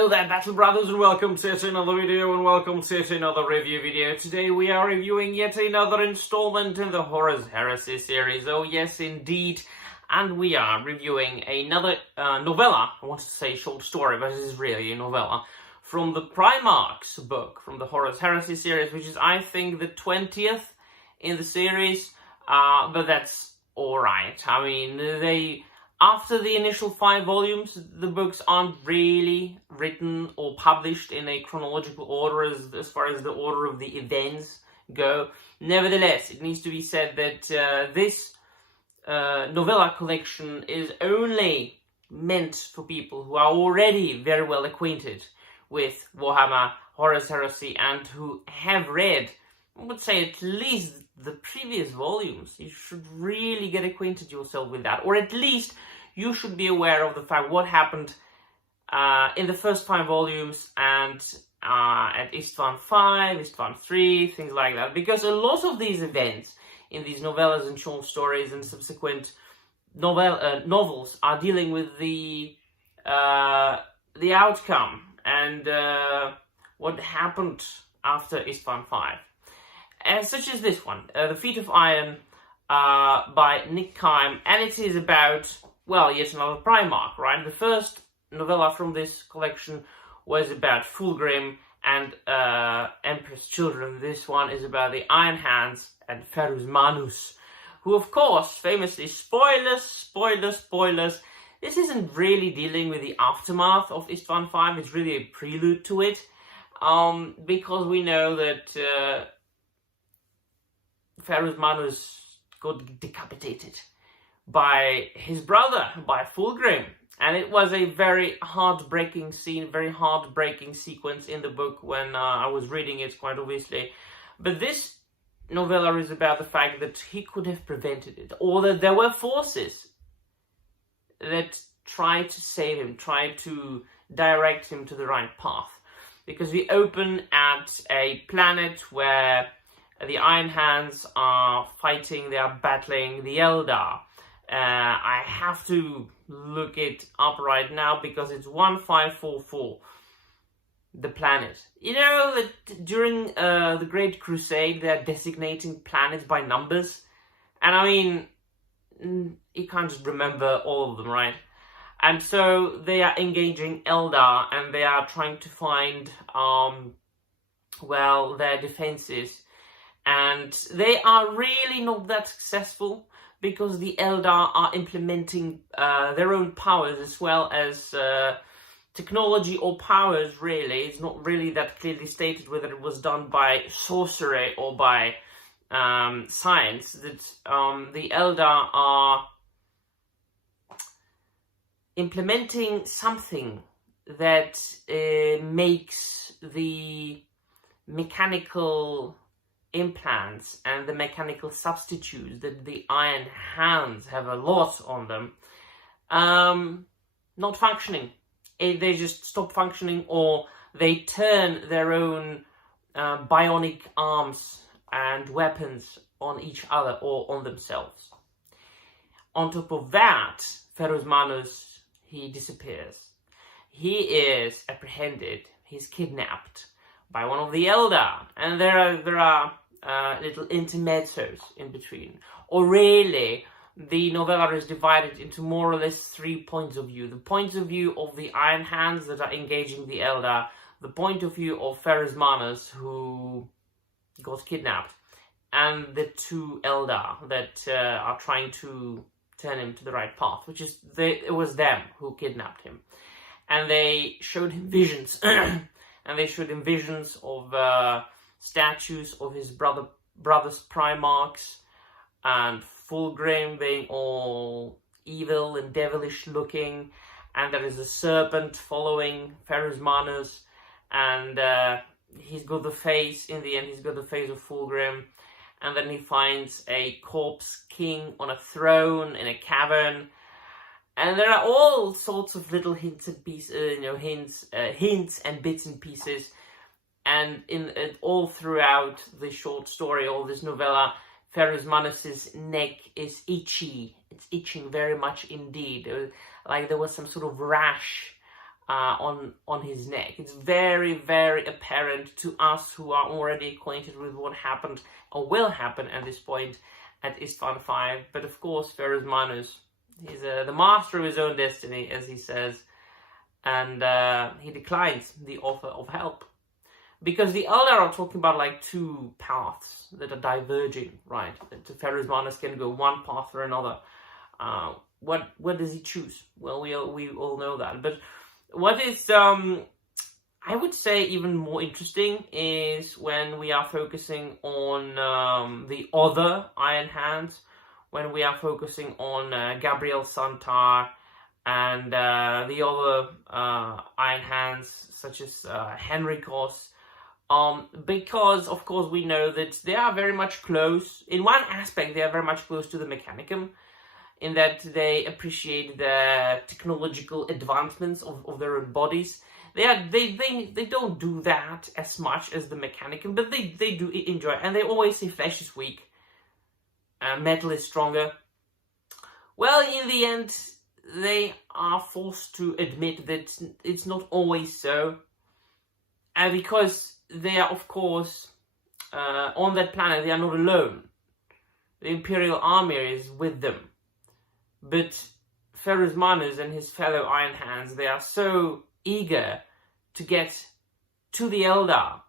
Hello there, Battle Brothers, and welcome to yet another video, and welcome to yet another review video. Today we are reviewing yet another installment in the Horus Heresy series. Oh yes, indeed. And we are reviewing another novella. I wanted to say short story, but it is really a novella. From the Primarch's book, from the Horus Heresy series, which is, I think, the 20th in the series. But that's alright. I mean, after the initial 5 volumes, the books aren't really written or published in a chronological order as far as the order of the events go. Nevertheless, it needs to be said that this novella collection is only meant for people who are already very well acquainted with Warhammer Horus Heresy and who have read, I would say, at least the previous volumes. You should really get acquainted yourself with that, or at least you should be aware of the fact what happened in the first 5 volumes and at Istvan 5, Istvan 3, things like that. Because a lot of these events in these novellas and short stories and subsequent novels are dealing with the outcome and what happened after Istvan 5. Such as this one, The Feet of Iron by Nick Kime, and it is about, well, yet another Primarch, right? The first novella from this collection was about Fulgrim and Emperor's children. This one is about the Iron Hands and Ferus Manus, who, of course, famously, spoilers, this isn't really dealing with the aftermath of Istvan 5, it's really a prelude to it, because we know that Ferus Manus got decapitated by his brother, by Fulgrim. And it was a very heartbreaking scene, very heartbreaking sequence in the book when I was reading it, quite obviously. But this novella is about the fact that he could have prevented it, or that there were forces that tried to save him, tried to direct him to the right path. Because we open at a planet where the Iron Hands are fighting, they are battling the Eldar. I have to look it up right now because it's 1544, the planet. You know that during the Great Crusade they're designating planets by numbers? And I mean, you can't just remember all of them, right? And so they are engaging Eldar and they are trying to find, well, their defenses. And they are really not that successful because the Eldar are implementing their own powers as well as technology or powers, really. It's not really that clearly stated whether it was done by sorcery or by science. That the Eldar are implementing something that makes the mechanical implants and the mechanical substitutes that the Iron Hands have a lot on them, not functioning. They just stop functioning, or they turn their own bionic arms and weapons on each other or on themselves. On top of that, Ferus Manus, he disappears. He is apprehended, he's kidnapped by one of the Eldar, and there are little intermezzos in between. Or really, the novella is divided into more or less 3 points of view. The point of view of the Iron Hands that are engaging the Eldar, the point of view of Ferus Manus, who got kidnapped, and the 2 Eldar that are trying to turn him to the right path, which is, it was them who kidnapped him. And they showed him visions. And they showed him visions of statues of his brother's Primarchs, and Fulgrim being all evil and devilish looking, and there is a serpent following Ferus Manus, and he's got the face, in the end he's got the face of Fulgrim, and then he finds a corpse king on a throne in a cavern. And there are all sorts of little hints and pieces, hints and bits and pieces. And all throughout the short story, all this novella, Ferus Manus's neck is itchy. It's itching very much indeed. Like there was some sort of rash on his neck. It's very, very apparent to us who are already acquainted with what happened or will happen at this point at Istvan 5. But of course, Ferrus Manus, he's the master of his own destiny, as he says, and he declines the offer of help. Because the Eldar are talking about like two paths that are diverging, right? That Ferrus Manus can go one path or another. What does he choose? Well, we all know that. But what is, I would say, even more interesting is when we are focusing on the other Iron Hands, when we are focusing on Gabriel Santar and the other Iron Hands, such as Henrikos. Because, of course, we know that they are very much close. In one aspect, they are very much close to the Mechanicum, in that they appreciate the technological advancements of their own bodies. They don't do that as much as the Mechanicum, but they do enjoy it. And they always say flesh is weak, metal is stronger. Well, in the end, they are forced to admit that it's not always so. Because they are, of course, on that planet, they are not alone. The Imperial army is with them. But Ferrus Manus and his fellow Iron Hands, they are so eager to get to the Eldar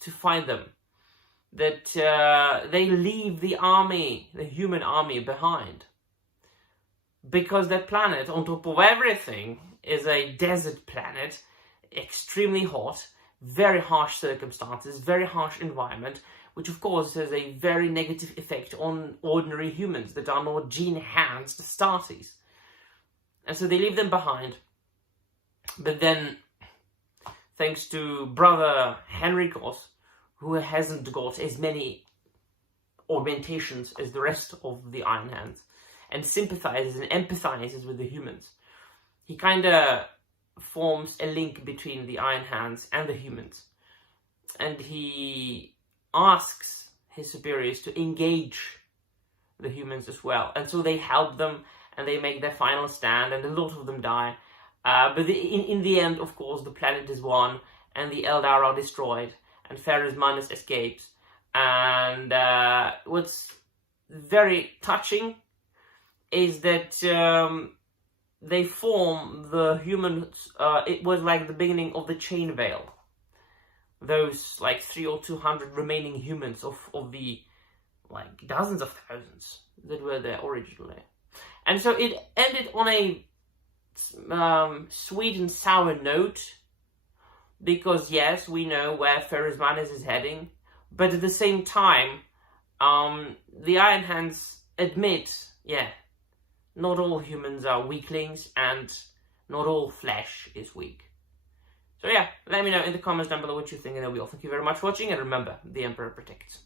to find them that they leave the army, the human army, behind. Because that planet, on top of everything, is a desert planet, extremely hot, very harsh circumstances, very harsh environment, which of course has a very negative effect on ordinary humans that are not gene-enhanced Astartes. And so they leave them behind. But then, thanks to brother Henrikos, who hasn't got as many augmentations as the rest of the Iron Hands, and sympathizes and empathizes with the humans, he kind of forms a link between the Iron Hands and the humans. And he asks his superiors to engage the humans as well. And so they help them, and they make their final stand, and a lot of them die. But in the end, of course, the planet is won, and the Eldar are destroyed, and Ferrus Manus escapes. And what's very touching is that they form the humans, it was like the beginning of the Chain Veil. Those like 300 or 200 remaining humans of the like dozens of thousands that were there originally. And so it ended on a sweet and sour note, because yes, we know where Ferrus Manus is heading, but at the same time, the Iron Hands admit, yeah, not all humans are weaklings, and not all flesh is weak. So yeah, let me know in the comments down below what you think, and that'll be all. Thank you very much for watching, and remember, the Emperor protects.